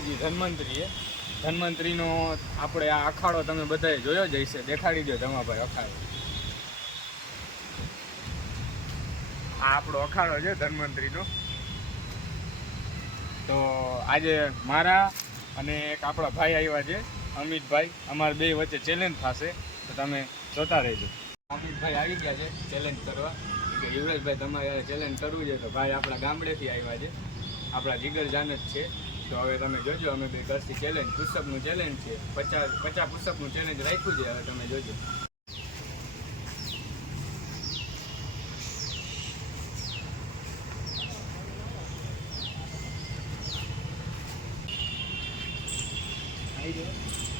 છીએ ધન્વંતરીએ. ધન્વંતરીનો આપણે આ અખાડો તમે બધાએ જોયો જ હશે. દેખાડી દો ધમાભાઈ અખાડો. આ આપણો અખાડો છે ધન્વંતરીનો. તો આજે મારા અને એક આપણા ભાઈ આવ્યા છે, અમિતભાઈ. અમારા બે વચ્ચે ચેલેન્જ થશે, તો તમે જોતા રહેજો. અમિતભાઈ આવી ગયા છે ચેલેન્જ કરવા. કે યુવરાજભાઈ તમારે ચેલેન્જ કરવું છે, તો ભાઈ આપણા ગામડેથી આવ્યા છે. આપણા જીગર જાન જ છે. તો હવે તમે જોજો, અમે બે ઘરથી ચેલેન્જ પુષપનું ચેલેન્જ છે. પચાસ પચાસ પુષપનું ચેલેન્જ રાખ્યું છે, હવે તમે જોજો. આવી